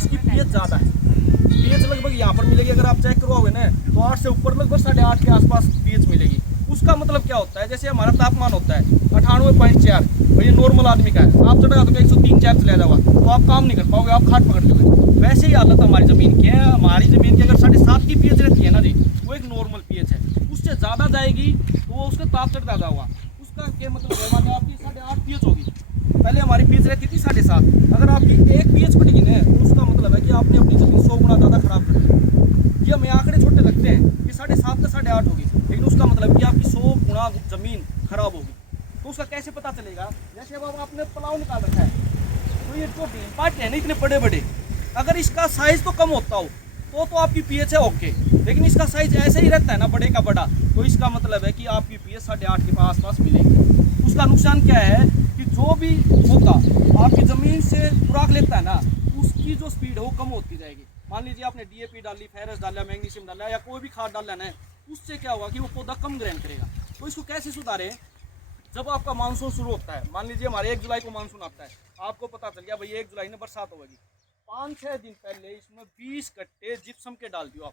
इसकी पीएच ज़्यादा है। पीएच लगभग यहाँ पर मिलेगी, अगर आप चेक करवाओगे ना तो 8 से ऊपर लगभग 8.5 के आसपास पीएच मिलेगी। उसका मतलब क्या होता है, जैसे हमारा तापमान होता है 98.4, ये नॉर्मल आदमी का है, आप चढ़ा दोगे 103-4 चला जाओगा तो आप काम नहीं कर पाओगे, आप खाट पकड़ लोगे। वैसे ही हालत हमारी ज़मीन की है। हमारी ज़मीन की अगर 7.5 की पीएच रहती है ना जी, वो एक नॉर्मल पीएच है। उससे ज़्यादा जाएगी तो वो उसका ताप चढ़ ज़्यादा होगा। उसका क्या मतलब है, मान लो आपकी 8.5 पीएच होगी, पहले हमारी पीएच रहती थी 7.5, अगर आपकी 1 पीएच बढ़ेगी ना तो उसका मतलब है कि आपने अपनी ज़मीन 100 गुना ज़्यादा खराब कर दी। ये हमें आंकड़े छोटे लगते हैं कि 7.5 से 8.5 होगी, लेकिन उसका मतलब कि आपकी 100 गुना ज़मीन खराब होगी। तो उसका कैसे पता चलेगा, जैसे अब आपने पुलाव निकाल रखा है तो ये जो पार्ट है ना इतने बड़े बड़े, अगर इसका साइज तो कम होता हो तो आपकी पीएच है ओके, लेकिन इसका साइज ऐसे ही रहता है ना बड़े का बड़ा, तो इसका मतलब है कि आपकी पीएच 8.5 के आसपास मिलेगी। उसका नुकसान क्या है कि जो भी पौधा आपकी ज़मीन से खुराक लेता है ना, उसकी जो स्पीड है वो कम होती जाएगी। मान लीजिए आपने डीएपी डाली, फेरस डाला, मैग्नीशियम डाला या कोई भी खाद डालना है, उससे क्या होगा कि वो पौधा कम ग्रहण करेगा। तो इसको कैसे सुधारें, जब आपका मानसून शुरू होता है, मान लीजिए हमारे 1 जुलाई को मानसून आता है, आपको पता चल गया भाई 1 जुलाई में बरसात होगी, 5-6 दिन पहले इसमें 20 कट्टे जिप्सम के डाल दियो आप,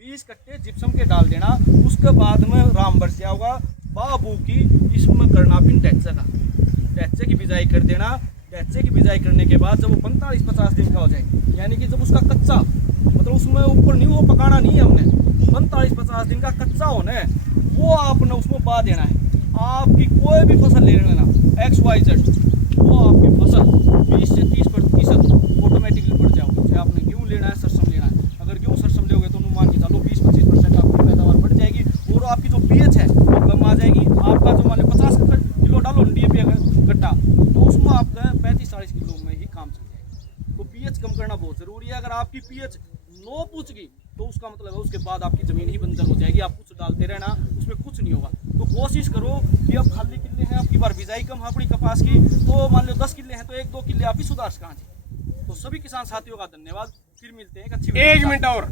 20 कट्टे जिप्सम के डाल देना। उसके बाद में राम बरसिया होगा बाबू की, इसमें करना फिर डैचे की बिजाई कर देना। डैचे की बिजाई करने के बाद जब वो 45-50 दिन का हो जाए, यानी कि जब उसका कच्चा मतलब उसमें ऊपर नहीं वो पकाना नहीं है हमने, 45-50 दिन का कच्चा होना है, वो आपने उसमें बा देना है। आपकी कोई भी फसल ले लेना XYZ, वो आपकी फसल 20 से 30% ऑटोमेटिकली बढ़ जाओगे। चाहे आपने गेहूँ लेना है, सरसों लेना है, अगर गेहूँ सरसों लोगे तो मान के चलो 20-25% आपकी पैदावार बढ़ जाएगी और आपकी जो पीएच है वो कम आ जाएगी। आपका जो मान लो 50 किलो डालो डीएपी गड्ढा, तो उसमें आपका 35-40 किलो में ही काम चल जाएगा। तो पीएच कम करना बहुत ज़रूरी है। अगर आपकी पीएच 9 पूछ गई तो उसका मतलब है उसके बाद आपकी ज़मीन ही बंजर हो जाएगी, आप कुछ डालते रहना उसमें कुछ नहीं होगा। तो कोशिश करो कि अब खाली किले हैं, आपकी बार बिजाई कम है अपनी कपास की, तो मान लो 10 किले हैं तो 1-2 किले आप ही सुधार सकें। तो सभी किसान साथियों का धन्यवाद, फिर मिलते हैं एक अच्छी 1 मिनट और